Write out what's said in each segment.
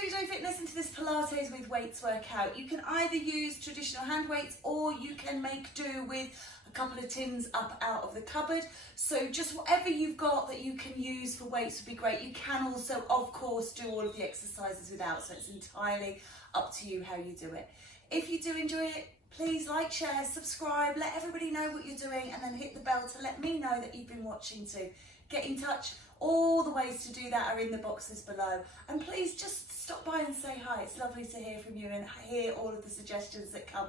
to JoeGa Fitness and to this Pilates with weights workout. You can either use traditional hand weights or you can make do with a couple of tins up out of the cupboard. So just whatever you've got that you can use for weights would be great. You can also, of course, do all of the exercises without, so it's entirely up to you how you do it. If you do enjoy it, please like, share, subscribe, let everybody know what you're doing, and then hit the bell to let me know that you've been watching too. Get in touch. All the ways to do that are in the boxes below. And please just stop by and say hi. It's lovely to hear from you and hear all of the suggestions that come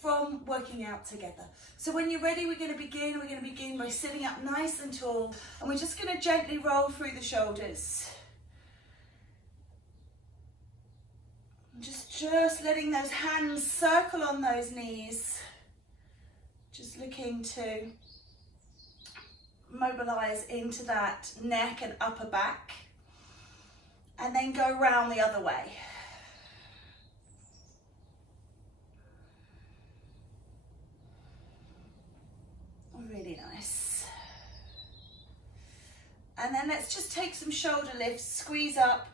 from working out together. So when you're ready, we're going to begin by sitting up nice and tall, and we're just going to gently roll through the shoulders. Just letting those hands circle on those knees. Just looking to mobilize into that neck and upper back, and then go round the other way. Really nice. And then let's just take some shoulder lifts, squeeze up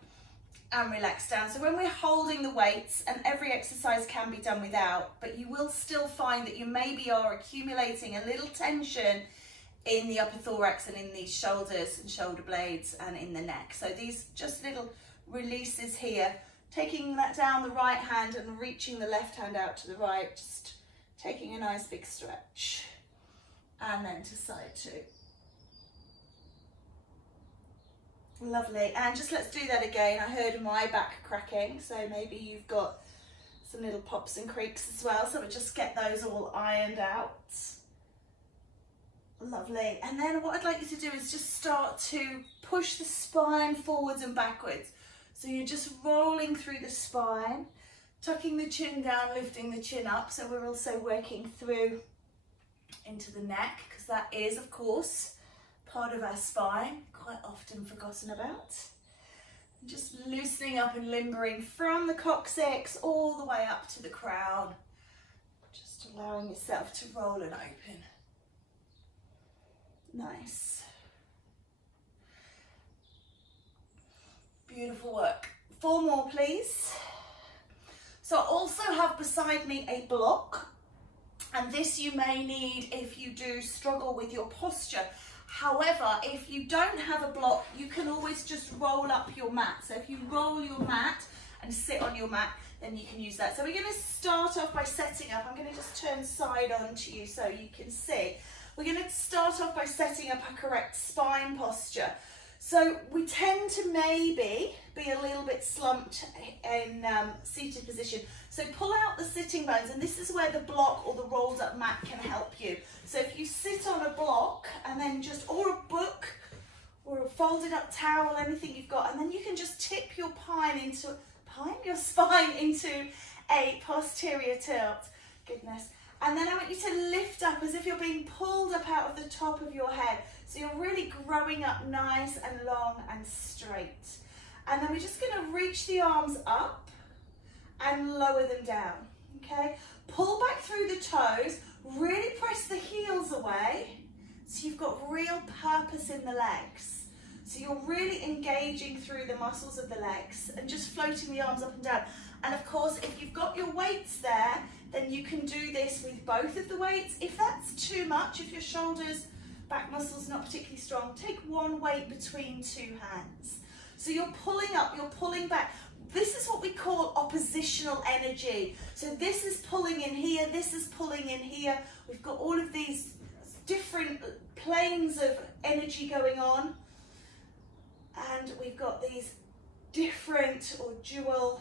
and relax down. So when we're holding the weights, and every exercise can be done without, but you will still find that you maybe are accumulating a little tension in the upper thorax and in these shoulders and shoulder blades and in the neck. So these just little releases here, taking that down the right hand and reaching the left hand out to the right, just taking a nice big stretch, and then to side two. Lovely. And just let's do that again. I heard my back cracking, so maybe you've got some little pops and creaks as well, so we'll just get those all ironed out. Lovely. And then what I'd like you to do is just start to push the spine forwards and backwards. So you're just rolling through the spine, tucking the chin down, lifting the chin up. So we're also working through into the neck, because that is, of course, part of our spine, quite often forgotten about. And just loosening up and limbering from the coccyx all the way up to the crown. Just allowing yourself to roll and open. Nice. Beautiful work. 4 more, please. So I also have beside me a block, and this you may need if you do struggle with your posture. However, if you don't have a block, you can always just roll up your mat. So if you roll your mat and sit on your mat, then you can use that. So we're going to start off by setting up. I'm going to just turn side on to you so you can see. We're going to start off by setting up a correct spine posture. So we tend to maybe be a little bit slumped in seated position. So pull out the sitting bones, and this is where the block or the rolled up mat can help you. So if you sit on a block and then just, or a book, or a folded up towel, anything you've got, and then you can just tip your your spine into a posterior tilt. Goodness. And then I want you to lift up as if you're being pulled up out of the top of your head. So you're really growing up nice and long and straight. And then we're just going to reach the arms up and lower them down. Okay? Pull back through the toes. Really press the heels away so you've got real purpose in the legs. So you're really engaging through the muscles of the legs and just floating the arms up and down. And of course, if you've got your weights there, then you can do this with both of the weights. If that's too much, if your shoulders, back muscles not particularly strong, take one weight between 2 hands. So you're pulling up, you're pulling back. This is what we call oppositional energy. So this is pulling in here, this is pulling in here. We've got all of these different planes of energy going on. And we've got these different or dual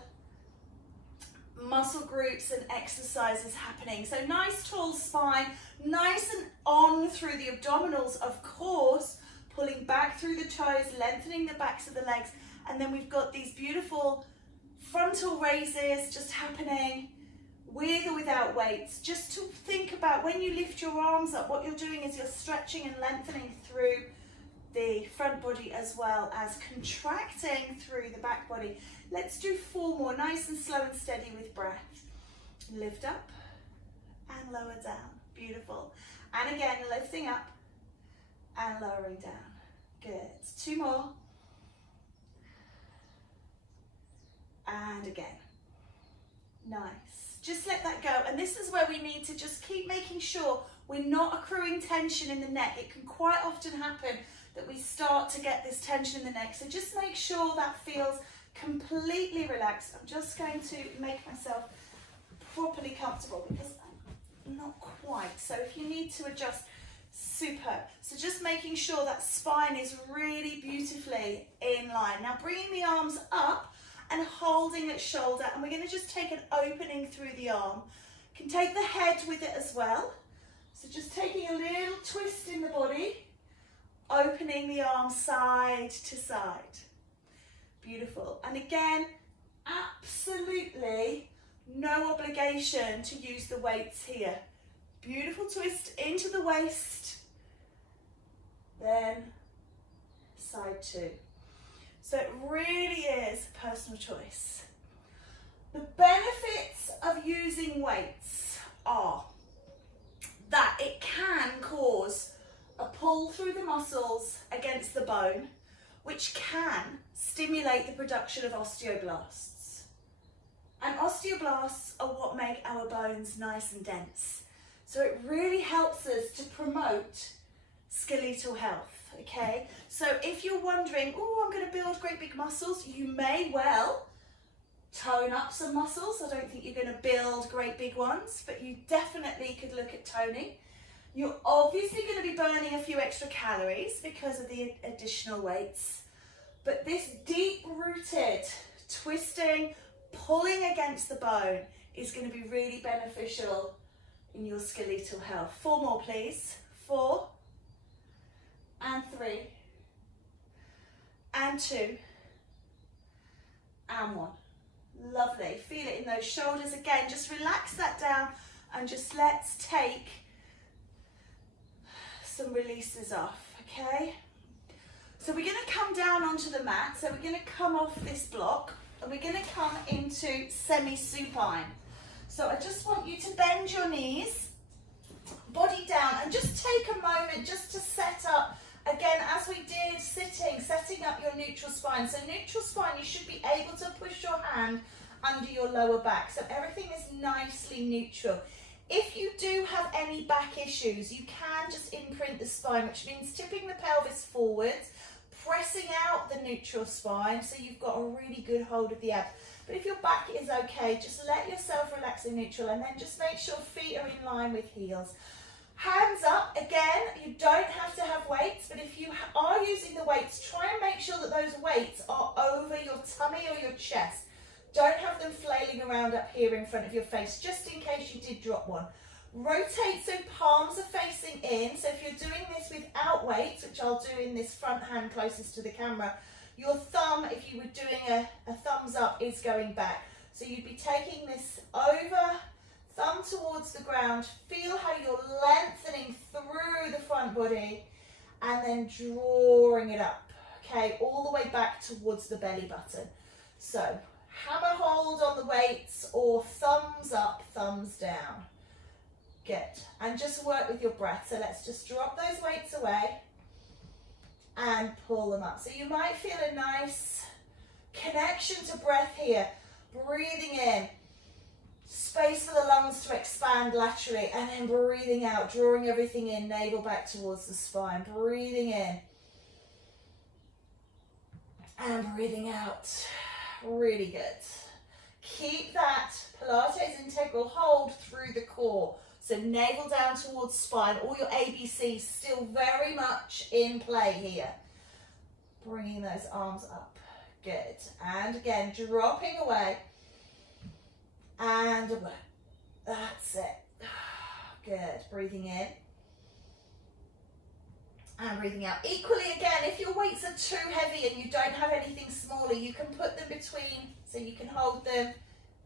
muscle groups and exercises happening. So nice tall spine, nice and on through the abdominals, of course, pulling back through the toes, lengthening the backs of the legs, and then we've got these beautiful frontal raises just happening with or without weights. Just to think about when you lift your arms up, what you're doing is you're stretching and lengthening through the front body as well as contracting through the back body. Let's do 4 more, nice and slow and steady with breath. Lift up and lower down. Beautiful. And again, lifting up and lowering down. Good. 2 more. and again. Nice. Just let that go. And this is where we need to just keep making sure we're not accruing tension in the neck. It can quite often happen that we start to get this tension in the neck. So just make sure that feels completely relaxed. I'm just going to make myself properly comfortable because I'm not quite. So if you need to adjust, super. So just making sure that spine is really beautifully in line. Now bringing the arms up and holding at shoulder, and we're going to just take an opening through the arm. You can take the head with it as well. So just taking a little twist in the body, opening the arm side to side. Beautiful. And again, absolutely no obligation to use the weights here. Beautiful twist into the waist, then side two. So it really is personal choice. The benefits of using weights are that it can cause a pull through the muscles against the bone, which can stimulate the production of osteoblasts. And osteoblasts are what make our bones nice and dense. So it really helps us to promote skeletal health, okay? So if you're wondering, oh, I'm going to build great big muscles, you may well tone up some muscles. I don't think you're going to build great big ones, but you definitely could look at toning. You're obviously going to be burning a few extra calories because of the additional weights, but this deep-rooted twisting, pulling against the bone is going to be really beneficial in your skeletal health. 4 more, please. 4 and 3 and 2 and 1. Lovely. Feel it in those shoulders again. Just relax that down and just let's take some releases off, okay? So we're going to come down onto the mat. So we're going to come off this block and we're going to come into semi-supine. So I just want you to bend your knees, body down, and just take a moment just to set up, again, as we did sitting, setting up your neutral spine. So neutral spine, you should be able to push your hand under your lower back. So everything is nicely neutral. If you do have any back issues, you can just imprint the spine, which means tipping the pelvis forwards, pressing out the neutral spine so you've got a really good hold of the abs. But if your back is okay, just let yourself relax in neutral and then just make sure feet are in line with heels. Hands up, again, you don't have to have weights, but if you are using the weights, try and make sure that those weights are over your tummy or your chest. Don't have them flailing around up here in front of your face, just in case you did drop one. Rotate so palms are facing in. So if you're doing this without weights, which I'll do in this front hand closest to the camera, your thumb, if you were doing a thumbs up, is going back. So you'd be taking this over, thumb towards the ground. Feel how you're lengthening through the front body and then drawing it up, okay, all the way back towards the belly button. So hammer hold on the weights or thumbs up, thumbs down. Good. And just work with your breath. So let's just drop those weights away and pull them up. So you might feel a nice connection to breath here. Breathing in, space for the lungs to expand laterally, and then breathing out, drawing everything in, navel back towards the spine. Breathing in and breathing out. Really good. Keep that Pilates integral hold through the core. So navel down towards spine, all your ABCs still very much in play here. Bringing those arms up. Good. And again, dropping away. And away. That's it. Good. Breathing in. And breathing out. Equally again, if your weights are too heavy and you don't have anything smaller, you can put them between, so you can hold them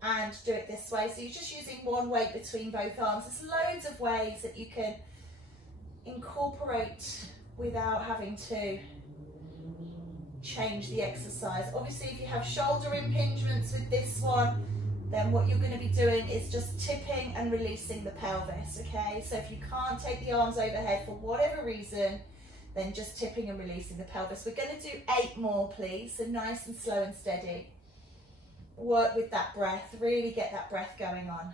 and do it this way. So you're just using one weight between both arms. There's loads of ways that you can incorporate without having to change the exercise. Obviously, if you have shoulder impingements with this one, then what you're going to be doing is just tipping and releasing the pelvis, okay? So if you can't take the arms overhead for whatever reason, then just tipping and releasing the pelvis. We're going to do 8 more, please. So nice and slow and steady. work with that breath, really get that breath going on.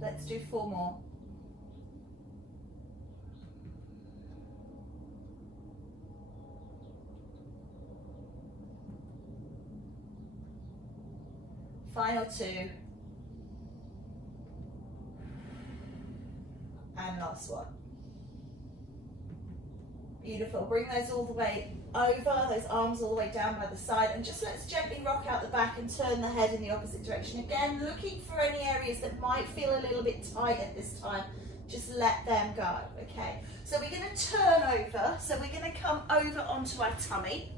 Let's do 4 more. Final 2. And last one. Beautiful. Bring those all the way over, those arms all the way down by the side, and just let's gently rock out the back and turn the head in the opposite direction. Again, looking for any areas that might feel a little bit tight at this time. Just let them go, okay? So we're going to turn over. So we're going to come over onto our tummy.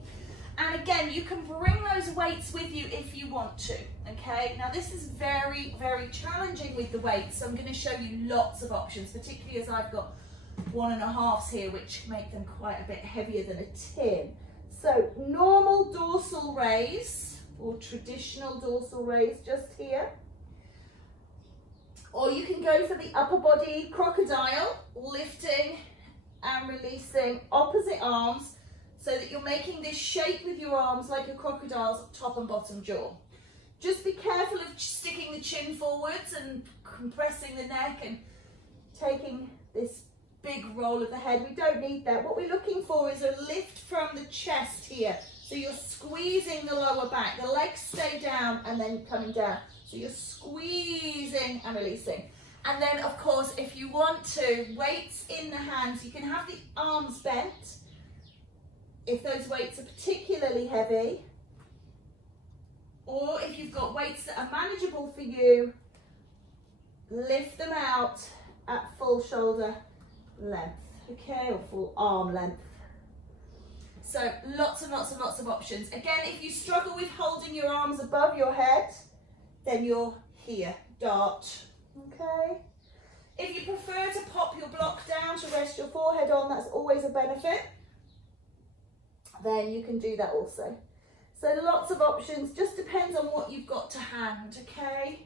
And again, you can bring those weights with you if you want to, okay? Now this is very, very challenging with the weights, so I'm going to show you lots of options, particularly as I've got 1.5s here, which make them quite a bit heavier than a tin. So normal dorsal raise, or traditional dorsal raise, just here. Or you can go for the upper body crocodile, lifting and releasing opposite arms, so that you're making this shape with your arms like a crocodile's top and bottom jaw. Just be careful of sticking the chin forwards and compressing the neck and taking this big roll of the head. We don't need that. What we're looking for is a lift from the chest here. So you're squeezing the lower back. The legs stay down and then coming down. So you're squeezing and releasing. And then, of course, if you want to, weights in the hands, you can have the arms bent if those weights are particularly heavy, or if you've got weights that are manageable for you, lift them out at full shoulder length, okay, or full arm length. So lots and lots and lots of options. Again, if you struggle with holding your arms above your head, then you're here, dart, okay? If you prefer to pop your block down to rest your forehead on, that's always a benefit. Then you can do that also. So lots of options, just depends on what you've got to hand, okay?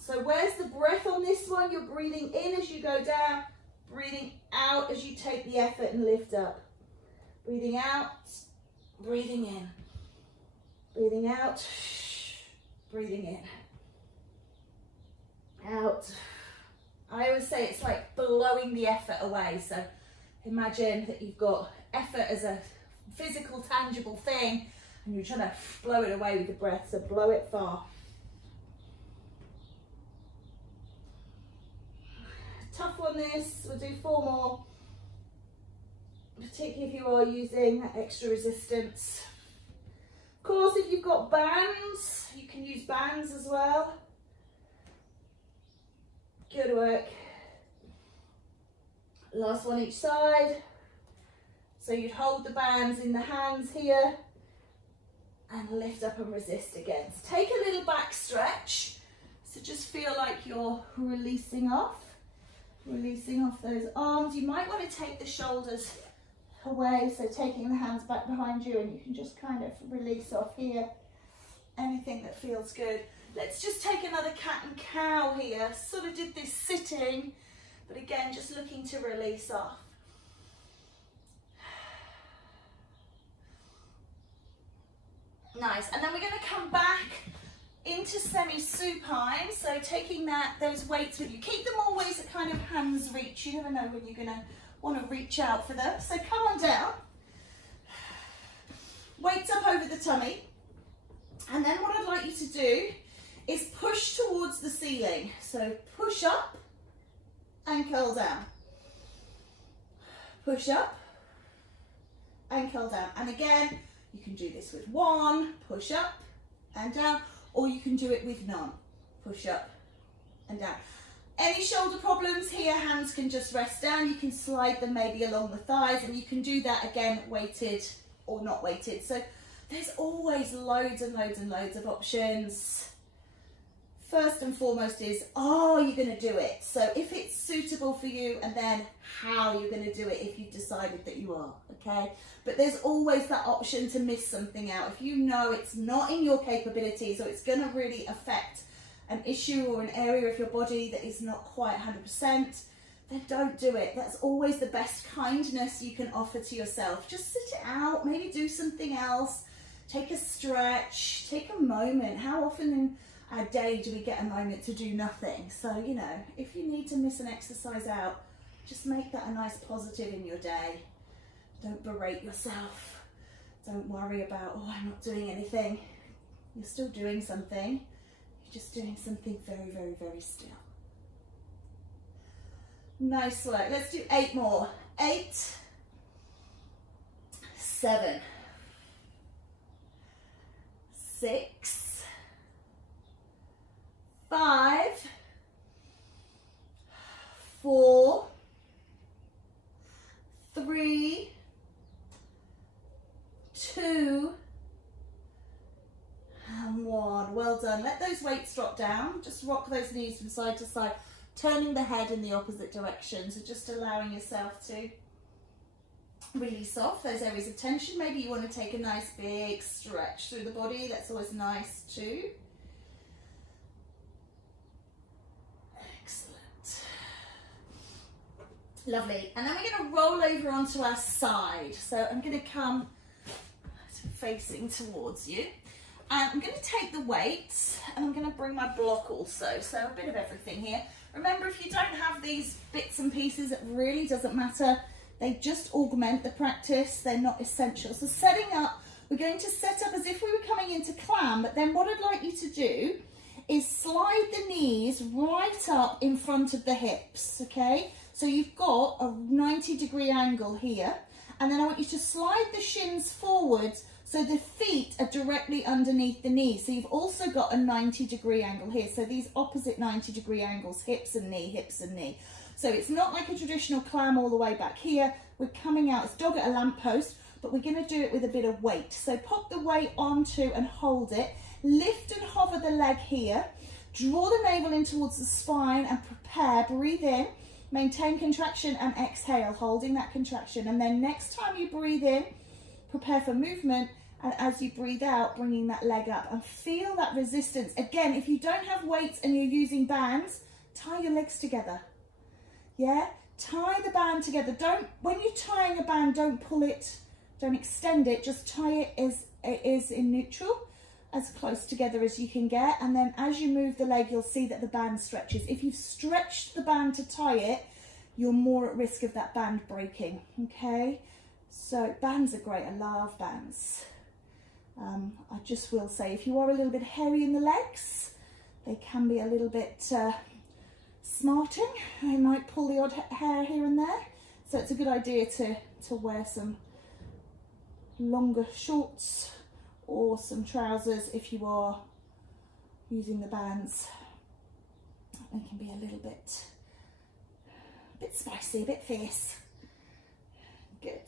So where's the breath on this one? You're breathing in as you go down, breathing out as you take the effort and lift up. Breathing out, breathing in. Breathing out, breathing in. Out. I always say it's like blowing the effort away. So imagine that you've got effort as a physical, tangible thing, and you're trying to blow it away with the breath. So blow it far. Tough one this. We'll do 4 more. Particularly if you are using that extra resistance. Of course, if you've got bands, you can use bands as well. Good work. Last one each side. So you'd hold the bands in the hands here and lift up and resist again. So take a little back stretch. So just feel like you're releasing off those arms. You might want to take the shoulders away, so taking the hands back behind you, and you can just kind of release off here. Anything that feels good. Let's just take another cat and cow here. Sort of did this sitting, but again, just looking to release off. Nice, and then we're going to come back into semi-supine, so taking those weights with you. Keep them always at kind of hands reach. You never know when you're going to want to reach out for them. So come on down. Weights up over the tummy. And then what I'd like you to do is push towards the ceiling. So push up and curl down. Push up and curl down. And again, you can do this with 1, push up and down, or you can do it with none. Push up and down. Any shoulder problems here, hands can just rest down. You can slide them maybe along the thighs, and you can do that again weighted or not weighted. So there's always loads and loads and loads of options. first and foremost is, are you going to do it? So if it's suitable for you, and then how you're going to do it if you've decided that you are, okay? But there's always that option to miss something out. If you know it's not in your capabilities, or it's going to really affect an issue or an area of your body that is not quite 100%, then don't do it. That's always the best kindness you can offer to yourself. Just sit it out, maybe do something else, take a stretch, take a moment. How often in our day do we get a moment to do nothing? So, you know, if you need to miss an exercise out, just make that a nice positive in your day. Don't berate yourself. Don't worry about, oh, I'm not doing anything. You're still doing something. You're just doing something very, very, very still. Nice work. Let's do 8 more. 8, 7, 6, 5, 4, 3, 2, and 1. Well done. Let those weights drop down. Just rock those knees from side to side, turning the head in the opposite direction. So just allowing yourself to release off those areas of tension. Maybe you want to take a nice big stretch through the body. That's always nice too. Excellent. Lovely. And then we're going to roll over onto our side. So I'm going to come facing towards you. And I'm going to take the weights, and I'm going to bring my block also. So a bit of everything here. Remember, if you don't have these bits and pieces, it really doesn't matter. They just augment the practice. They're not essential. So setting up, we're going to set up as if we were coming into clam, but then what I'd like you to do is slide the knees right up in front of the hips, okay? So you've got a 90-degree angle here, and then I want you to slide the shins forwards so the feet are directly underneath the knees. So you've also got a 90-degree angle here. So these opposite 90-degree angles, hips and knee, hips and knee. So it's not like a traditional clam all the way back here. We're coming out, it's dog at a lamppost, but we're going to do it with a bit of weight. So pop the weight onto and hold it. Lift and hover the leg here. Draw the navel in towards the spine and prepare. Breathe in, maintain contraction and exhale, holding that contraction. And then next time you breathe in, prepare for movement, and as you breathe out, bringing that leg up, and feel that resistance. Again, if you don't have weights and you're using bands, tie your legs together. Yeah, tie the band together. When you're tying a band, don't pull it, don't extend it, just tie it as it is in neutral, as close together as you can get. And then as you move the leg, you'll see that the band stretches. If you've stretched the band to tie it, you're more at risk of that band breaking, okay? So bands are great, I love bands. I just will say, if you are a little bit hairy in the legs, they can be a little bit smarting. They might pull the odd hair here and there. So it's a good idea to wear some longer shorts or some trousers if you are using the bands. They can be a little bit spicy, a bit fierce. Good.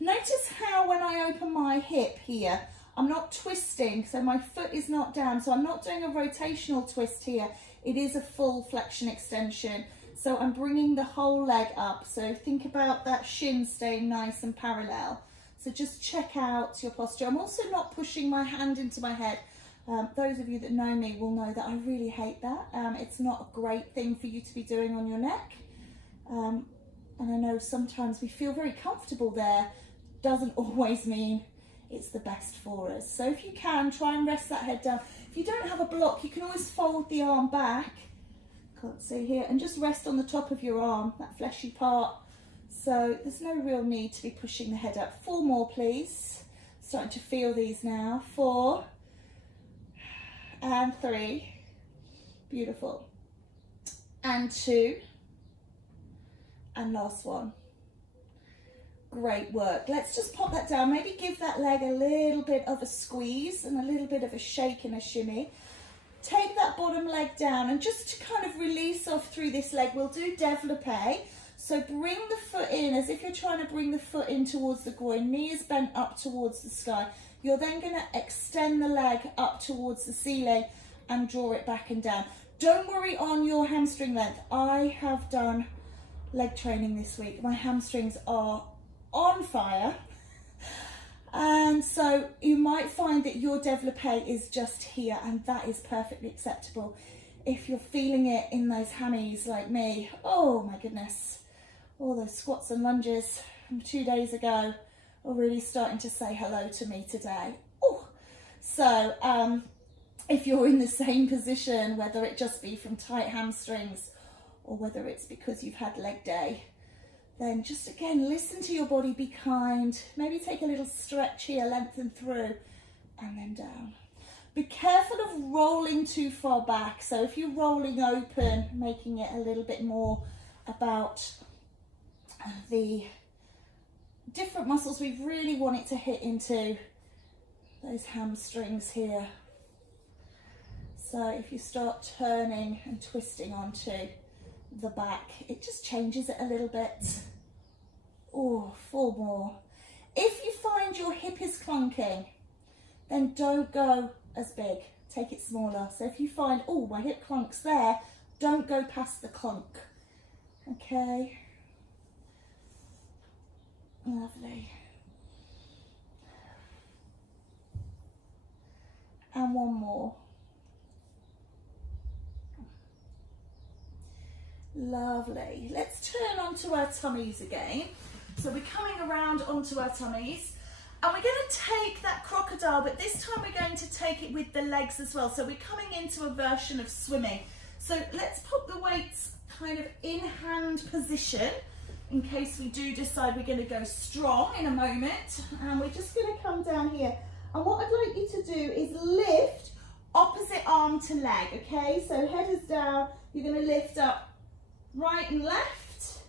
Notice how when I open my hip here, I'm not twisting, so my foot is not down, so I'm not doing a rotational twist here. It is a full flexion extension. So I'm bringing the whole leg up. So think about that shin staying nice and parallel. So just check out your posture. I'm also not pushing my hand into my head. Those of you that know me will know that I really hate that. It's not a great thing for you to be doing on your neck. And I know sometimes we feel very comfortable there. Doesn't always mean it's the best for us. So if you can, try and rest that head down. If you don't have a block, you can always fold the arm back. Can't see here. And just rest on the top of your arm, that fleshy part. So there's no real need to be pushing the head up. 4 more, please. Starting to feel these now. 4 and 3. Beautiful. And 2. And last one. Great work. Let's just pop that down. Maybe give that leg a little bit of a squeeze and a little bit of a shake and a shimmy. Take that bottom leg down, and just to kind of release off through this leg, we'll do développé. So bring the foot in as if you're trying to bring the foot in towards the groin. Knee is bent up towards the sky. You're then going to extend the leg up towards the ceiling and draw it back and down. Don't worry on your hamstring length. I have done leg training this week. My hamstrings are on fire. And so you might find that your développé is just here, and that is perfectly acceptable. If you're feeling it in those hammies like me, oh my goodness, all those squats and lunges from 2 days ago are really starting to say hello to me today. Oh, so if you're in the same position, whether it just be from tight hamstrings or whether it's because you've had leg day, then just again, listen to your body, be kind, maybe take a little stretch here, lengthen through, and then down. Be careful of rolling too far back. So if you're rolling open, making it a little bit more about the different muscles, we really want it to hit into those hamstrings here. So if you start turning and twisting onto the back, it just changes it a little bit. Oh, 4 more. If you find your hip is clunking, then don't go as big, take it smaller. So if you find, oh, my hip clunk's there, don't go past the clunk. Okay, lovely. And 1 more. Lovely. Let's turn onto our tummies again. So we're coming around onto our tummies, and we're going to take that crocodile, but this time we're going to take it with the legs as well. So we're coming into a version of swimming. So let's put the weights kind of in hand position in case we do decide we're going to go strong in a moment. And we're just going to come down here. And what I'd like you to do is lift opposite arm to leg, okay? So head is down, you're going to lift up right and left,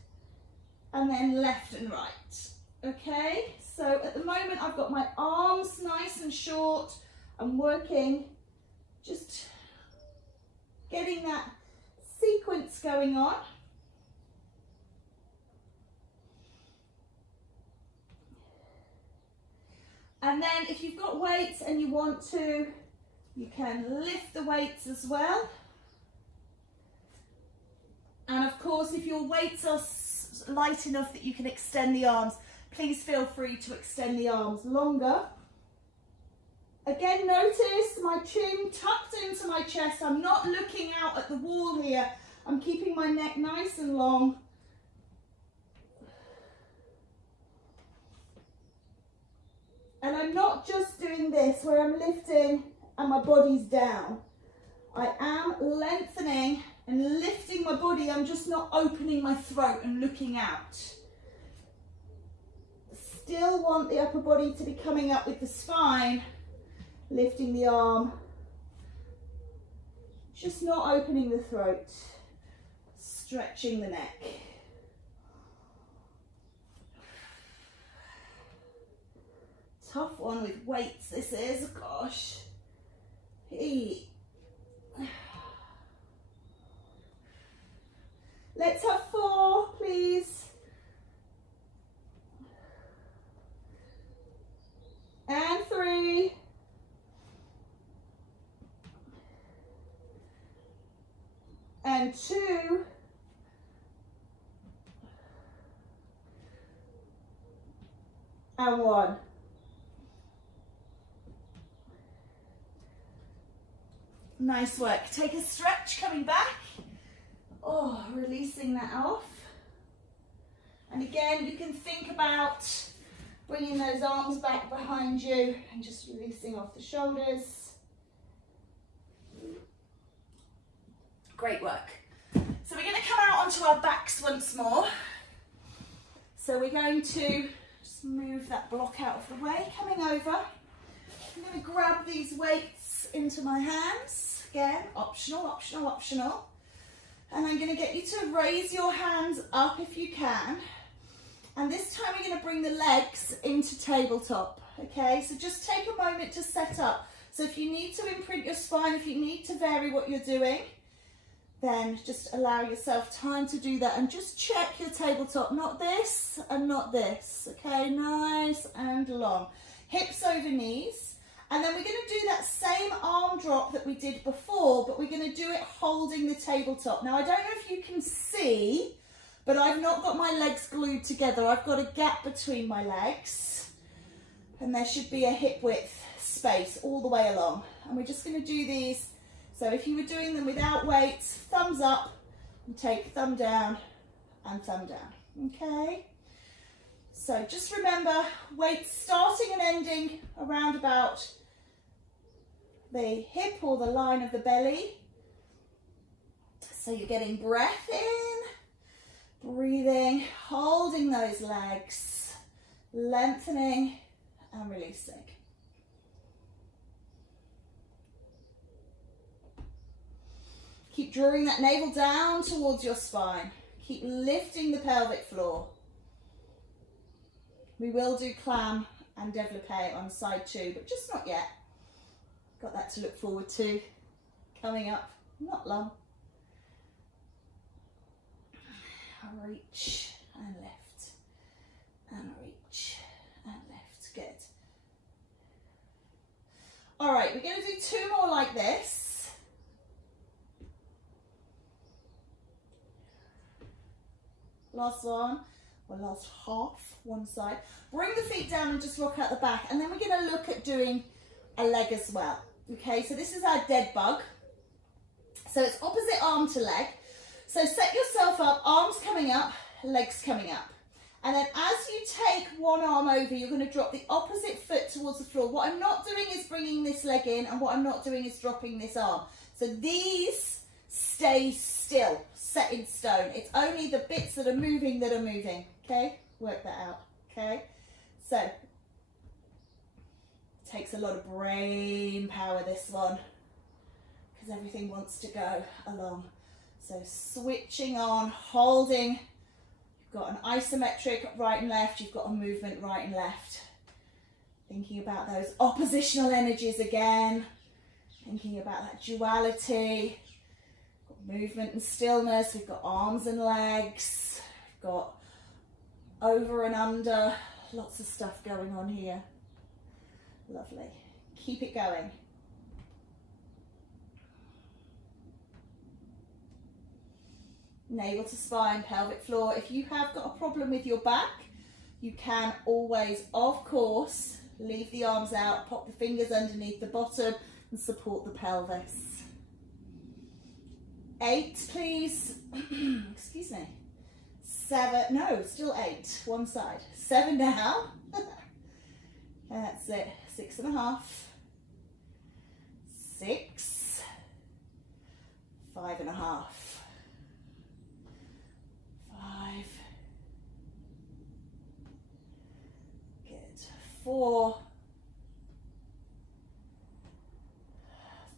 and then left and right, okay? So at the moment I've got my arms nice and short. I'm working, just getting that sequence going on. And then if you've got weights and you want to, you can lift the weights as well. And of course, if your weights are light enough that you can extend the arms, please feel free to extend the arms longer. Again, notice my chin tucked into my chest. I'm not looking out at the wall here. I'm keeping my neck nice and long. And I'm not just doing this where I'm lifting and my body's down. I am lengthening and lifting my body. I'm just not opening my throat and looking out. Still want the upper body to be coming up with the spine, lifting the arm, just not opening the throat, stretching the neck. Tough one with weights, this is, gosh. Let's have 4, please. And 3. And 2. And 1. Nice work. Take a stretch, coming back. Oh, releasing that off. And again, you can think about bringing those arms back behind you and just releasing off the shoulders. Great work. So we're going to come out onto our backs once more. So we're going to just move that block out of the way, coming over. I'm going to grab these weights into my hands. Again, optional, optional, optional. And I'm going to get you to raise your hands up if you can. And this time we're going to bring the legs into tabletop. Okay, so just take a moment to set up. So if you need to imprint your spine, if you need to vary what you're doing, then just allow yourself time to do that. And just check your tabletop, not this and not this. Okay, nice and long. Hips over knees. And then we're going to do that same arm drop that we did before, but we're going to do it holding the tabletop. Now, I don't know if you can see, but I've not got my legs glued together. I've got a gap between my legs, and there should be a hip width space all the way along. And we're just going to do these. So if you were doing them without weights, thumbs up, and take thumb down and thumb down, okay? So just remember, weights starting and ending around about the hip or the line of the belly. So you're getting breath in, breathing, holding those legs, lengthening and releasing. Keep drawing that navel down towards your spine. Keep lifting the pelvic floor. We will do clam and développé on side 2, but just not yet. Got that to look forward to coming up, not long. Reach and lift, and reach and lift. Good. All right, we're going to do 2 more like this. Last one. Or last half, one side. Bring the feet down and just rock out the back. And then we're going to look at doing a leg as well. Okay, so this is our dead bug. So it's opposite arm to leg. So set yourself up, arms coming up, legs coming up. And then as you take one arm over, you're going to drop the opposite foot towards the floor. What I'm not doing is bringing this leg in, and what I'm not doing is dropping this arm. So these stay still, set in stone. It's only the bits that are moving. Okay, work that out. Okay, so it takes a lot of brain power, this one, because everything wants to go along. So switching on, holding. You've got an isometric right and left. You've got a movement right and left. Thinking about those oppositional energies again. Thinking about that duality. Movement and stillness. We've got arms and legs. We've got over and under. Lots of stuff going on here. Lovely. Keep it going. Navel to spine, pelvic floor. If you have got a problem with your back, you can always, of course, leave the arms out, pop the fingers underneath the bottom and support the pelvis. 8, please. Excuse me. 7, no, still 8, one side. 7 down. That's it. 6.5. 6. 5.5. 5. 4.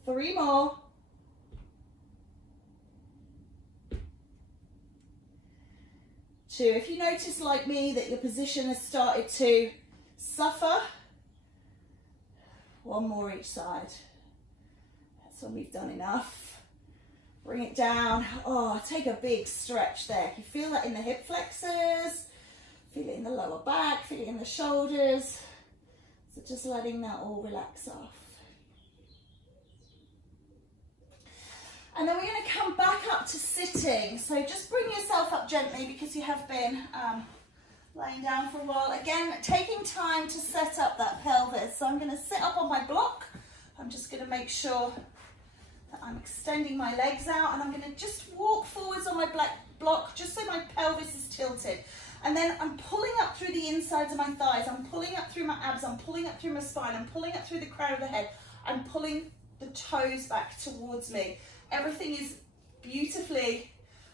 3 more. 2. If you notice, like me, that your position has started to suffer, 1 more each side. That's when we've done enough. Bring it down. Oh, take a big stretch there. You feel that in the hip flexors, feel it in the lower back, feel it in the shoulders. So just letting that all relax off. And then we're going to come back up to sitting. So just bring yourself up gently because you have been laying down for a while. Again, taking time to set up that pelvis. So I'm going to sit up on my block. I'm just going to make sure that I'm extending my legs out, and I'm going to just walk forwards on my block just so my pelvis is tilted. And then I'm pulling up through the insides of my thighs. I'm pulling up through my abs. I'm pulling up through my spine. I'm pulling up through the crown of the head. I'm pulling the toes back towards me. Everything is beautifully,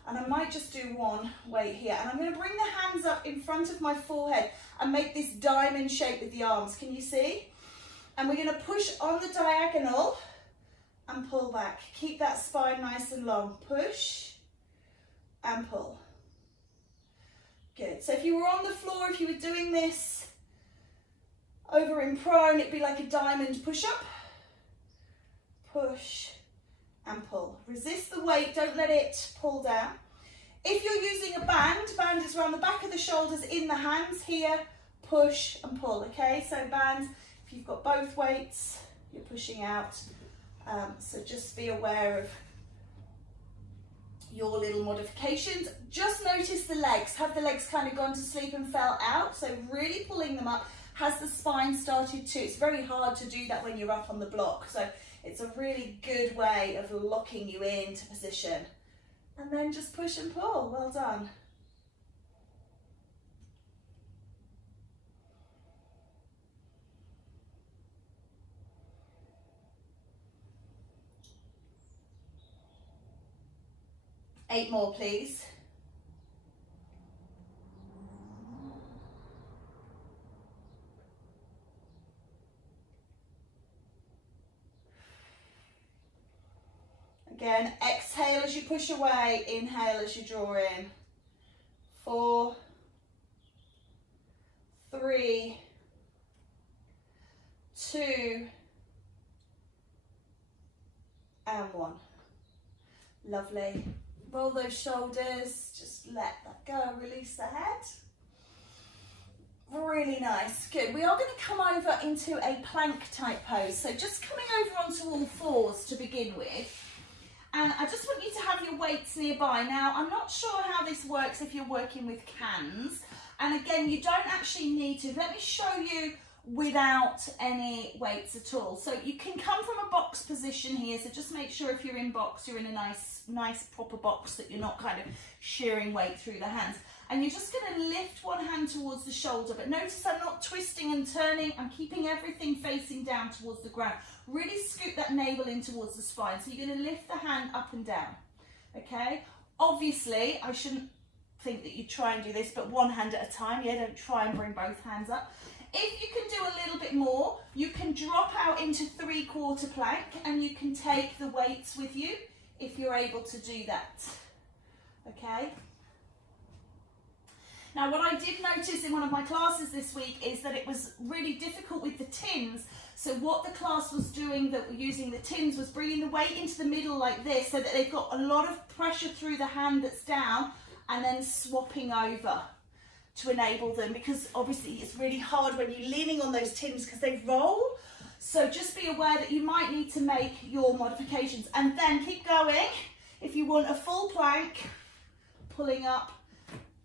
and I might just do one weight here. And I'm going to bring the hands up in front of my forehead and make this diamond shape with the arms. Can you see? And we're going to push on the diagonal and pull back. Keep that spine nice and long. Push and pull. Good. So if you were on the floor, if you were doing this over in prone, it'd be like a diamond push up. Push and pull. Resist the weight, don't let it pull down. If you're using a band is around the back of the shoulders, in the hands here, push and pull, okay? So bands, if If you've got both weights, you're pushing out. So just be aware of your little modifications. Just notice the legs. Have the legs kind of gone to sleep and fell out? So really pulling them up. Has the spine started to? It's very hard to do that when you're up on the block. So it's a really good way of locking you into position. And then just push and pull. Well done. Eight more, please. Again, exhale as you push away, inhale as you draw in. 4, 3, 2, and 1. Lovely. Roll those shoulders, just let that go, release the head. Really nice, good. We are going to come over into a plank type pose. So just coming over onto all fours to begin with. And I just want you to have your weights nearby. Now, I'm not sure how this works if you're working with cans. And again, you don't actually need to. Let me show you without any weights at all. So you can come from a box position here. So just make sure if you're in box, you're in a nice proper box, that you're not kind of shearing weight through the hands. And you're just going to lift one hand towards the shoulder, but notice I'm not twisting and turning. I'm keeping everything facing down towards the ground. Really scoot that navel in towards the spine. So you're going to lift the hand up and down, okay? Obviously, I shouldn't think that you try and do this, but one hand at a time. Yeah, don't try and bring both hands up. If you can do a little bit more, you can drop out into 3/4 plank, and you can take the weights with you if you're able to do that, okay? Now, what I did notice in one of my classes this week is that it was really difficult with the tins. So what the class was doing, that were using the tins, was bringing the weight into the middle like this, so that they've got a lot of pressure through the hand that's down, and then swapping over to enable them, because obviously it's really hard when you're leaning on those tins because they roll. So just be aware that you might need to make your modifications, and then keep going. If you want a full plank, pulling up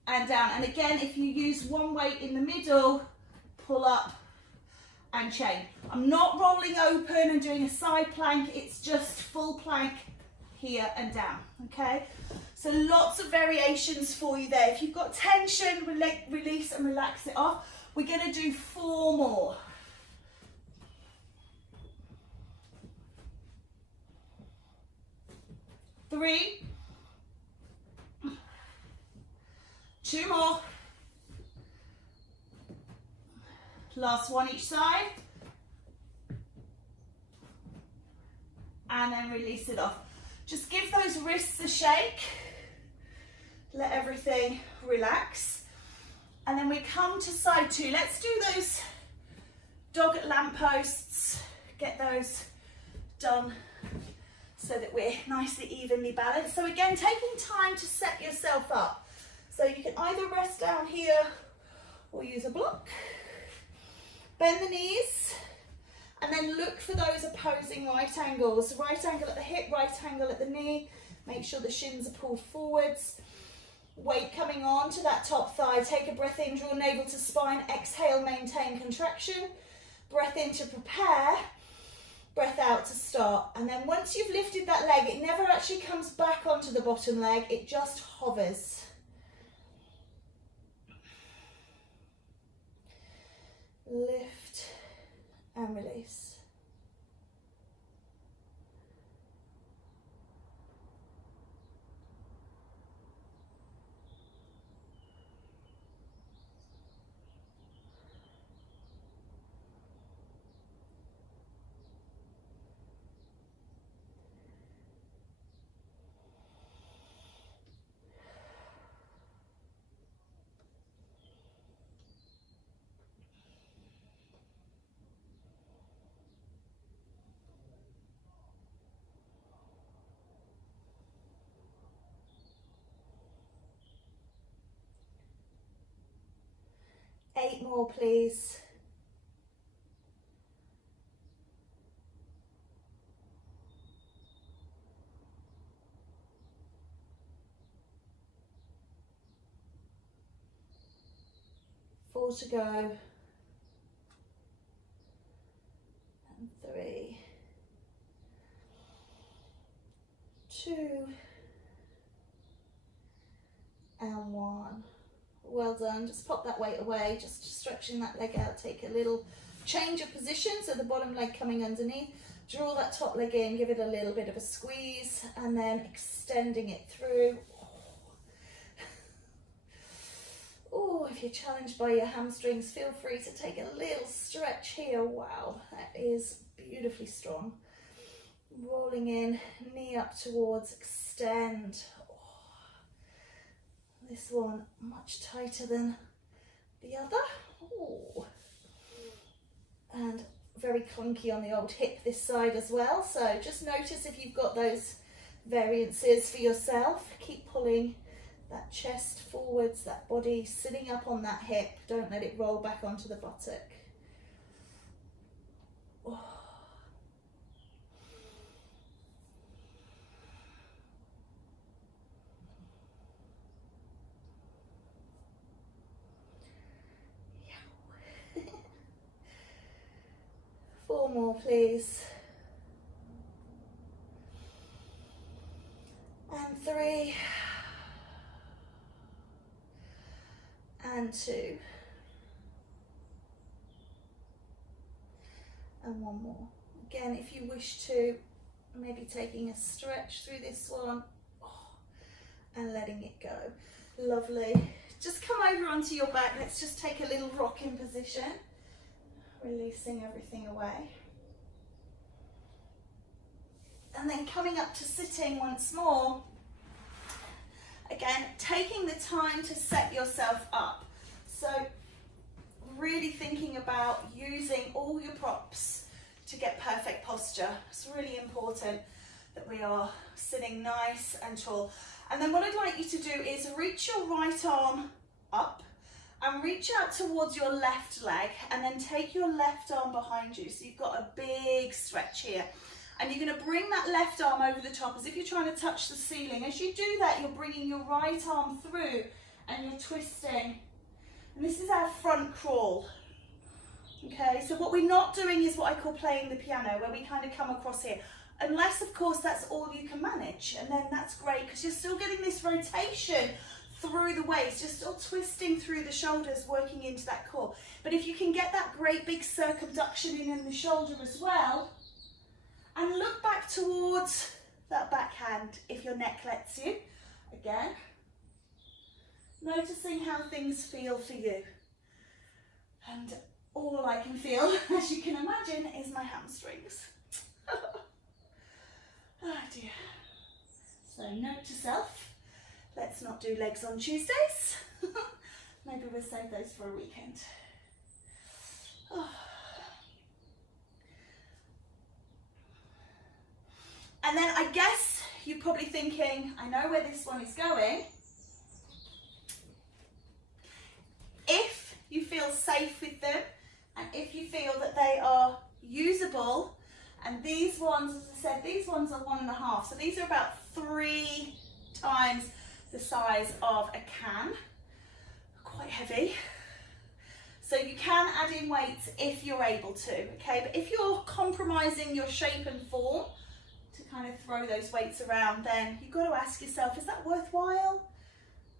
and down. And again, if you use one weight in the middle, pull up and chain. I'm not rolling open and doing a side plank, it's just full plank here and down, okay? So lots of variations for you there. If you've got tension, release and relax it off. We're gonna do 4 more. Three. 2 more. Last one each side. And then release it off. Just give those wrists a shake. Let everything relax. And then we come to side 2. Let's do those dog at lampposts. Get those done so that we're nicely evenly balanced. So again, taking time to set yourself up. So you can either rest down here or use a block. Bend the knees and then look for those opposing right angles. Right angle at the hip, right angle at the knee. Make sure the shins are pulled forwards. Weight coming on to that top thigh. Take a breath in, draw navel to spine. Exhale, maintain contraction. Breath in to prepare. Breath out to start. And then once you've lifted that leg, it never actually comes back onto the bottom leg. It just hovers. Lift and release. Eight more, please. 4 to go. And 3, 2, and 1. Well done. Just pop that weight away, just stretching that leg out. Take a little change of position, so the bottom leg coming underneath. Draw that top leg in, give it a little bit of a squeeze, and then extending it through. Oh, if you're challenged by your hamstrings, feel free to take a little stretch here. Wow, that is beautifully strong. Rolling in, knee up towards, extend. This one much tighter than the other. Ooh. And very clunky on the old hip this side as well. So just notice if you've got those variances for yourself. Keep pulling that chest forwards, that body sitting up on that hip. Don't let it roll back onto the buttock. Oh. Four more, please. And 3. And 2. And 1 more. Again, if you wish to, maybe taking a stretch through this one, and letting it go. Lovely. Just come over onto your back. Let's just take a little rocking position. Releasing everything away. And then coming up to sitting once more. Again, taking the time to set yourself up. So really thinking about using all your props to get perfect posture. It's really important that we are sitting nice and tall. And then what I'd like you to do is reach your right arm up and reach out towards your left leg, and then take your left arm behind you. So you've got a big stretch here. And you're going to bring that left arm over the top as if you're trying to touch the ceiling. As you do that, you're bringing your right arm through and you're twisting. And this is our front crawl. Okay, so what we're not doing is what I call playing the piano, where we kind of come across here. Unless, of course, that's all you can manage. And then that's great, because you're still getting this rotation through the waist, just still twisting through the shoulders, working into that core. But if you can get that great big circumduction in the shoulder as well, and look back towards that backhand if your neck lets you. Again, noticing how things feel for you. And all I can feel, as you can imagine, is my hamstrings. Oh dear. So note to self, let's not do legs on Tuesdays. Maybe we'll save those for a weekend. Oh. And then I guess you're probably thinking, I know where this one is going. If you feel safe with them, and if you feel that they are usable, and these ones, as I said, these ones are 1.5, so these are about 3 times the size of a can, quite heavy. So you can add in weights if you're able to, okay? But if you're compromising your shape and form to kind of throw those weights around, then you've got to ask yourself, is that worthwhile?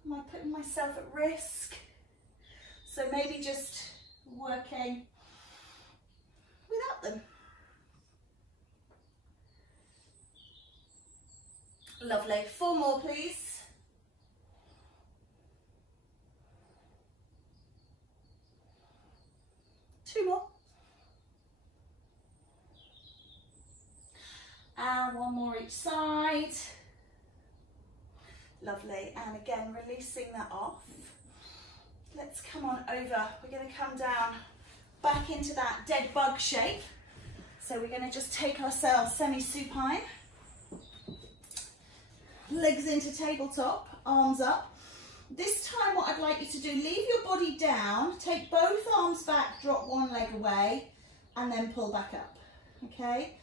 Am I putting myself at risk? So maybe just working without them. Lovely. 4 more, please. Two more. And 1 more each side. Lovely. And again, releasing that off. Let's come on over. We're going to come down back into that dead bug shape. So we're going to just take ourselves semi-supine. Legs into tabletop, arms up. This time what I'd like you to do, leave your body down, take both arms back, drop one leg away, and then pull back up, okay?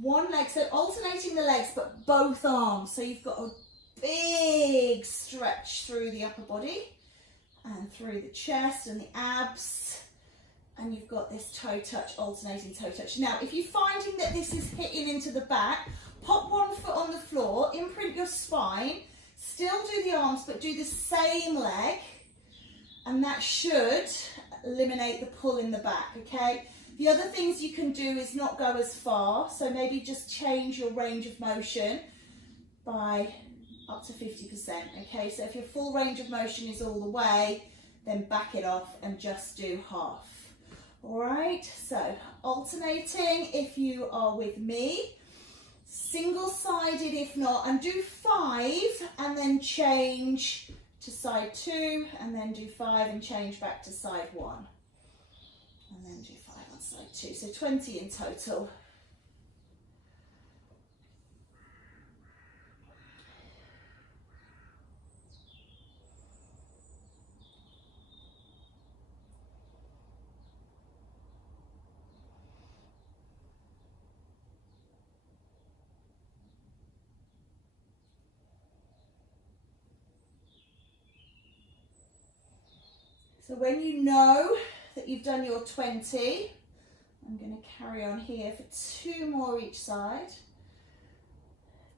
One leg, so alternating the legs, but both arms. So you've got a big stretch through the upper body, and through the chest and the abs. And you've got this toe touch, alternating toe touch. Now, if you're finding that this is hitting into the back, pop one foot on the floor, imprint your spine, still do the arms, but do the same leg, and that should eliminate the pull in the back, okay? The other things you can do is not go as far, so maybe just change your range of motion by up to 50%, okay? So if your full range of motion is all the way, then back it off and just do half. All right, so alternating if you are with me, single-sided if not, and do 5 and then change to side 2, and then do 5 and change back to side 1, and then do 5 on side 2, so 20 in total. So when you know that you've done your 20, I'm going to carry on here for 2 more each side.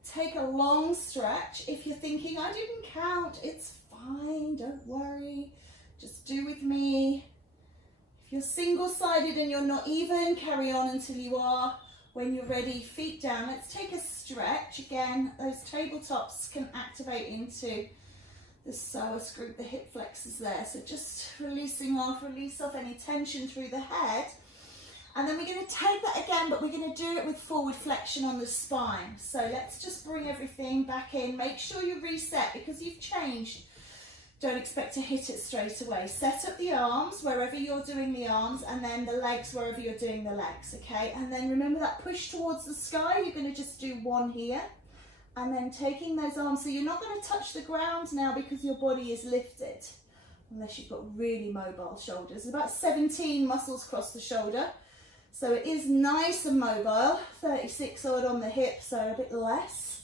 Take a long stretch. If you're thinking, I didn't count, it's fine, don't worry. Just do with me. If you're single-sided and you're not even, carry on until you are. When you're ready, feet down. Let's take a stretch. Again, those tabletops can activate into the psoas group, the hip flexors there. So just release off any tension through the head. And then we're going to take that again, but we're going to do it with forward flexion on the spine. So let's just bring everything back in. Make sure you reset because you've changed. Don't expect to hit it straight away. Set up the arms wherever you're doing the arms, and then the legs wherever you're doing the legs, okay? And then remember that push towards the sky. You're going to just do 1 here. And then taking those arms, so you're not going to touch the ground now because your body is lifted, unless you've got really mobile shoulders. About 17 muscles across the shoulder. So it is nice and mobile, 36 odd on the hip, so a bit less.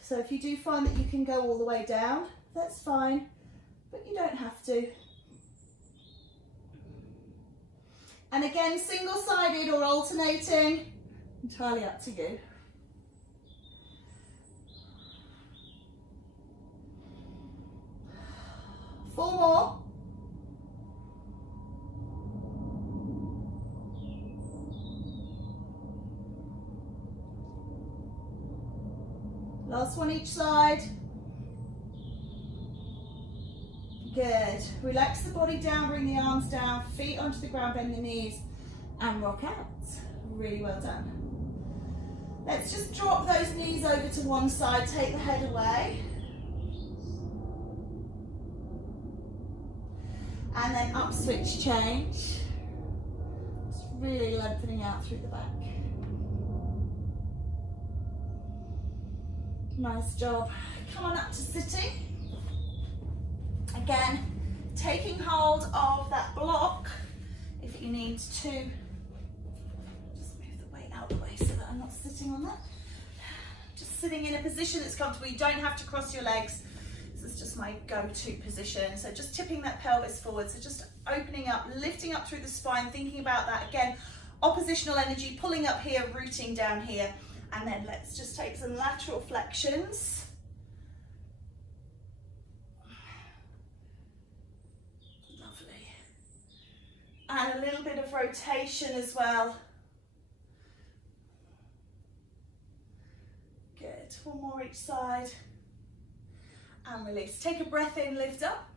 So if you do find that you can go all the way down, that's fine, but you don't have to. And again, single-sided or alternating, entirely up to you. Four more. Last one each side. Good. Relax the body down, bring the arms down, feet onto the ground, bend the knees, and rock out. Really well done. Let's just drop those knees over to one side, take the head away. And then up switch change. Just really lengthening out through the back. Nice job. Come on up to sitting. Again, taking hold of that block if you need to. Just move the weight out the way so that I'm not sitting on that. Just sitting in a position that's comfortable. You don't have to cross your legs. This is just my go-to position. So just tipping that pelvis forward. So just opening up, lifting up through the spine, thinking about that. Again, oppositional energy, pulling up here, rooting down here. And then let's just take some lateral flexions. Lovely. And a little bit of rotation as well. Good. One more each side. And release. Take a breath in, lift up.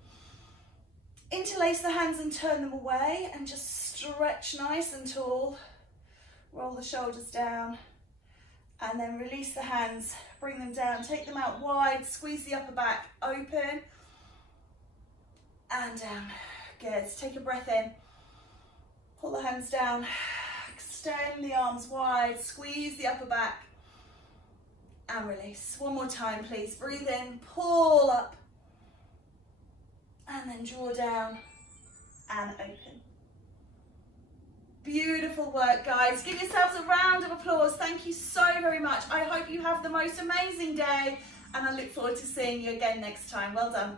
Interlace the hands and turn them away, and just stretch nice and tall. Roll the shoulders down. And then release the hands, bring them down, take them out wide, squeeze the upper back, open, and down. Good, take a breath in, pull the hands down, extend the arms wide, squeeze the upper back, and release. One more time, please. Breathe in, pull up, and then draw down, and open. Beautiful work, guys. Give yourselves a round of applause. Thank you so very much. I hope you have the most amazing day, and I look forward to seeing you again next time. Well done.